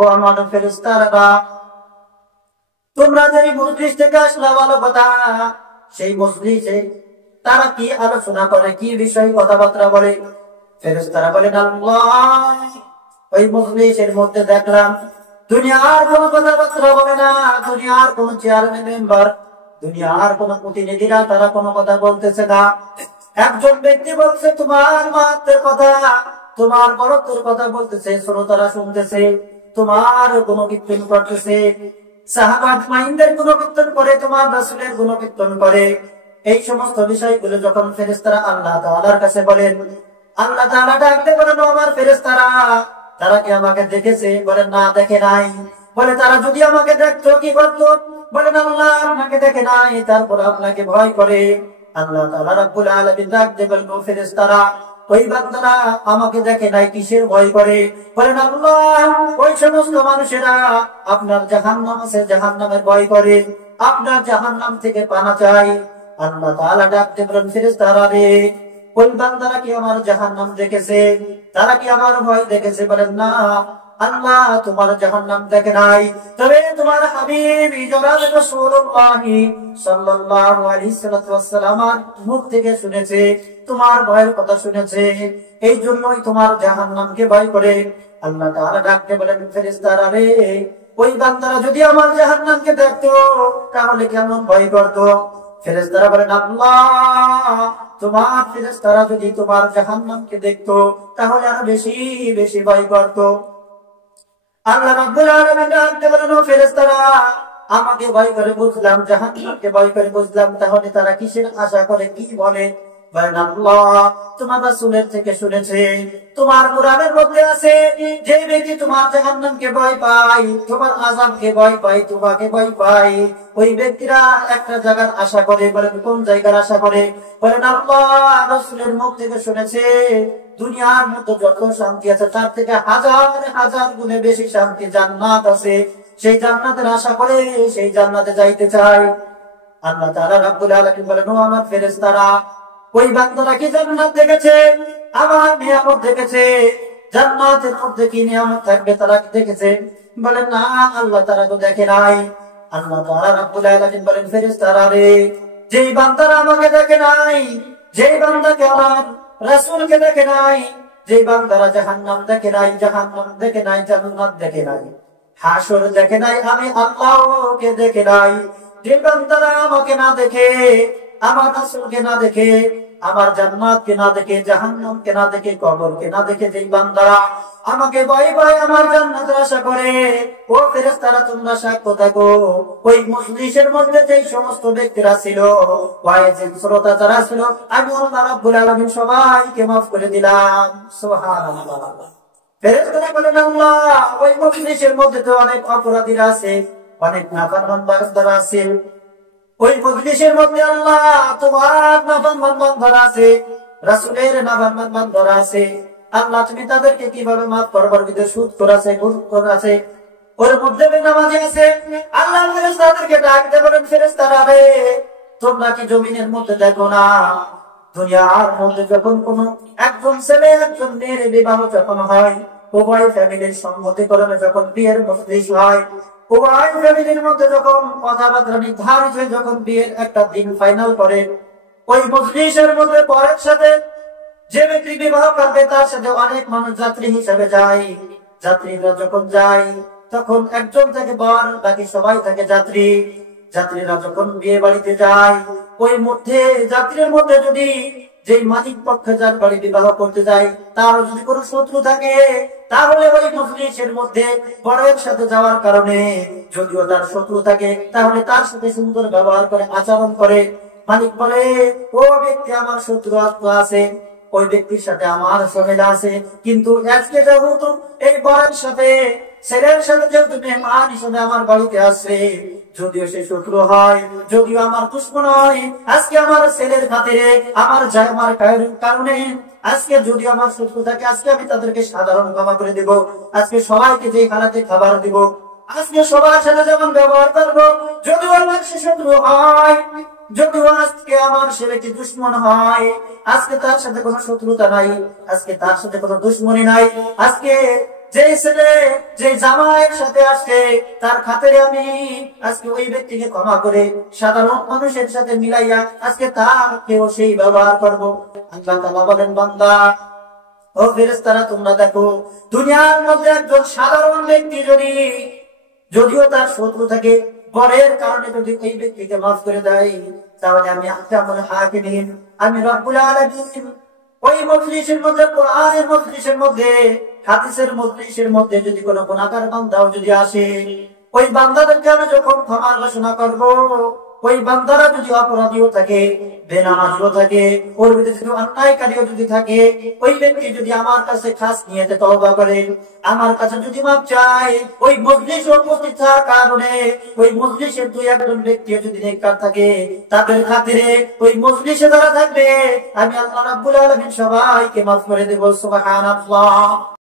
ও আমার ফেরেশতারা, তোমরা যেই মজলিস থেকে আসলা ভালো কথা, সেই মজলিসে তারা কি আলোচনা করে, কি বিষয়ে কথাবার্তা বলে? ফেরেশতারা বলেন আল্লাহ, ওই মজলিসের মধ্যে দেখলাম দুনিয়ার কোন কথাবার্তা বলে না, দুনিয়ার কোন চেয়ারম্যান মেম্বার, দুনিয়ার কোন প্রতিনিধিরা তারা কোনো কথা বলতেছে না। একজন ব্যক্তি বলছে তোমার মাহাত্মের কথা, তোমার বড়ত্বের কথা বলতেছে, শ্রোতারা শুনতেছে, তোমার গুণকীর্তন করতেছে, সাহাবাত মাইনদের গুণকীর্তন করে, তোমার রাসূলের গুণকীর্তন করে। এই সমস্ত বিষয়গুলো যখন ফেরেশতারা আল্লাহ তাআলার কাছে বলেন, আল্লাহ তাআলা ডাকতে বলেন আমার ফেরেশতারা, তারা কি আমাকে দেখেছে? বলেন না, দেখে নাই। বলে তারা যদি আমাকে দেখতো কি করতো? বলেন আল্লাহ আপনাকে দেখে নাই, তারপর আপনাকে ভয় করে। আল্লাহ তাআলা রাব্বুল আলামিন ডাকতে বলেন ও ফেরেশতারা, ওই বান্দারা আমাকে দেখে নাই, কিসের ভয় করে? বলেন আল্লাহ ওই সমস্ত মানুষেরা আপনার জাহান্নাম আছে, জাহান্নামের ভয় করে, আপনার জাহান্নাম থেকে পানা চাই। আল্লাহ তাআলা ডাকতে বলেন ফেরেশতারা রে, ওই বান্দারা কি আমার জাহান্নাম দেখেছে? তারা কি আমার ভয় দেখেছে? বলেন না আল্লাহ তোমার জাহান্নাম দেখে নাই, তবে তোমার হাবিব জনাব রাসূলুল্লাহ সাল্লাল্লাহু আলাইহি ওয়াসাল্লাম মুখ থেকে শুনেছে, তোমার ভয়ের কথা শুনেছে, এই জন্যই তোমার জাহান্নামকে ভয় করে। আল্লাহ তাআলা ডাকতে বলেন ফেরেশতারা রে, ওই বান্দারা যদি আমার জাহান্নামকে দেখতো তাহলে কেমন ভয় করতো? ফেরেশতারা বলেন আল্লাহ তোমার ফেরেশতারা যদি তোমার জাহান্নামকে দেখতো তাহলে আরো বেশি বেশি ভয় করতো। আল্লাহ রাব্বুল আলামিন ডাকতে বলেন ও ফেরেশতারা, আমাকে ভয় করে বুঝলাম, জাহান্নামকে ভয় করে বুঝলাম, তাহলে তারা কিসের আশা করে, কি বলে? বলেন আল্লাহ তোমার রাসূলের থেকে শুনেছে, তোমার কোরআনের মধ্যে আছে যে ব্যক্তি তোমার জাহান্নামকে ভয় পায়, তোমার আযাবকে ভয় পায়, তোমাকে ভয় পায়, ওই ব্যক্তিরা একটা জায়গার আশা করে। বলেন কোন জায়গার আশা করে? বলেন আল্লাহ রাসূলের মুখ থেকে শুনেছে দুনিয়ার মধ্যে যত শান্তি আছে তার থেকে হাজার হাজার গুণে বেশি শান্তি জান্নাত আছে, সেই জান্নাতের আশা করে সেই জান্নাতে যাইতে চায়। আল্লাহ তাআলা রাব্বুল আলামিন বলেন ও আমার ফেরেশতারা, ওই বান্দারা কি জান্নাত দেখেছে? আমার নিয়ামত দেখেছে? জান্নাতের মধ্যে কি নিয়ামত থাকবে তারা কি দেখেছে? বলেন না আল্লাহ তারা তো দেখে নাই। আল্লাহ তাআলা রাব্বুল আলামিন বলেন ফেরেশতারা রে, যেই বান্দারা আমাকে দেখে নাই, যেই বান্দাকে আমার রাসূলকে দেখে নাই, যেই বান্দারা জাহান্নাম দেখে নাই, জাহান্নাম দেখে নাই, জান্নাত দেখে নাই, হাসর দেখে নাই, আমি আল্লাহকে দেখে নাই, যে বান্দারা আমাকে না দেখে, আমার রাসূলকে না দেখে, আমার জান্নাতকে না দেখে, জাহান্নামকে না দেখে, কবরকে না দেখে, যেই বান্দারা আমাকে ভয় পায়, আমার জান্নাতের আশা করে, ও ফেরেশতারা তোমরা সাক্ষ্য থাকো, ওই মজলিসের মধ্যে যেই সমস্ত ব্যক্তিরা ছিল, ওয়াইজিন শ্রোতা যারা ছিল, আমি আল্লাহ রাব্বুল আলামিন সবাইকে মাফ করে দিলাম। সুবহানাল্লাহ। ফেরেশতারা বলেন আল্লাহ ওই মজলিসের মধ্যে তো অনেক অপরাধীরা আছে, অনেক নাফরমান বান্দারা আছে, ওই মজলিসের মধ্যে আল্লাহ তোমার নাফরমান বান্দারা আছে, রাসূলের নাফরমান বান্দারা আছে, আল্লাহ তুমি তাদেরকে কিভাবে মাফ করবার? বিদেশ সুদ করেছে, ঘুষ করেছে, ওর মধ্যে বেনামাজি আছে। আল্লাহ ফেরেশতাদেরকে ডাকতে বলেন ফেরেশতারা রে, তোমরা কি জমিনের মধ্যে দেখো না, দুনিয়ার মধ্যে যখন কোন একজন ছেলে একজন মেয়ের বিবাহ যখন হয়, উভয় ফ্যামিলির সম্মতিক্রমে যখন বিয়ের মজলিস হয়, উভয় ফ্যামিলির মধ্যে যখন কথাবার্তা নির্ধারিত হয়ে যখন বিয়ের একটা দিন ফাইনাল করে, ওই মজলিসের মধ্যে পরের সাথে যে ব্যক্তি বিবাহ করবে তার সাথে অনেক মানুষ যাত্রী হিসেবে যায়। যাত্রীরা যখন যায় তখন একজন থাকে বর, বাকি সবাই থাকে যাত্রী। যাত্রীরা যখন বিয়ে বাড়িতে যায়, ওই মধ্যে যাত্রীর মধ্যে যদি যেই মালিক পক্ষে যার বাড়ি বিবাহ করতে যায় তার যদি কোনো শত্রু থাকে, তাহলে ওই মজলিসের মধ্যে বরের সাথে যাওয়ার কারণে যদিও তার শত্রু থাকে তাহলে তার সাথে সুন্দর ব্যবহার করে, আচরণ করে। মালিক বলে ও ব্যক্তি আমার শত্রু আছে, ওই ব্যক্তির সাথে আমার ঝামেলা আছে, কিন্তু আজকে যেহেতু এই বরের সাথে ছেলের সাথে যেহেতু মেহমান হিসেবে আমার বাড়িতে আসছে, যদিও সে শত্রু হয়, যদিও আমার দুশমন হয়, আজকে আমার ছেলের খাতিরে, আমার কারণে আজকে যদি আমার শত্রু থাকে, আজকে আমি তাদেরকে সাধারণ ক্ষমা করে দিব, আজকে সবাইকে যে হারাতে খাবার দিব, আজকে সবার সাথে যেমন ব্যবহার করবো, যদিও আমার সে শত্রু হয়, যদিও আজকে আমার সে ব্যক্তি দুশ্মন হয়, আজকে তার সাথে কোনো শত্রুতা নাই, আজকে তার সাথে কোনো দুশ্মনী নাই, আজকে যে ছেলে যে জামাইয়ের সাথে আসছে তার খাতিরে আমি আজকে ওই ব্যক্তিকে ক্ষমা করে সাধারণ মানুষের সাথে মিলাইয়া আজকে তাকেও সেই ব্যবহার করব। আল্লাহ তাআলা বলেন, বান্দা ও ফেরেশতারা, তোমরা দেখো দুনিয়ার মধ্যে একজন সাধারণ ব্যক্তি যদিও তার শত্রু থাকে, বরের কারণে যদি এই ব্যক্তিকে মাফ করে দেয়, তাহলে আমি আহকামুল হাকিমিন, আমি রব্বুল আলামিন ওই মজলিসের মধ্যে, কোরআনের মজলিসের মধ্যে, হাদিসের মজলিসের মধ্যে যদি কোনো গুনাহগার বান্দাও যদি আসে, ওই বান্দাদেরকে আমি যখন ক্ষমার ঘোষণা করব, ওই বান্দারা যদি অপরাধীও থাকে, বেনামাজিও থাকে, ওর ভিতরে যদি অন্যায়কারীও যদি থাকে, ওই ব্যক্তি যদি আমার কাছে খাস নিয়েতে তওবা করে, আমার কাছে যদি মাপ চায়, ওই মজলিসে উপস্থিত থাকার কারণে ওই মজলিসের দুই একজন ব্যক্তি যদি নেককার থাকে, তাদের খাতিরে ওই মজলিসে যারা থাকবে, আমি আল্লাহ রাব্বুল আলামিন সবাইকে মাফ করে দেব। সুবহানাল্লাহ।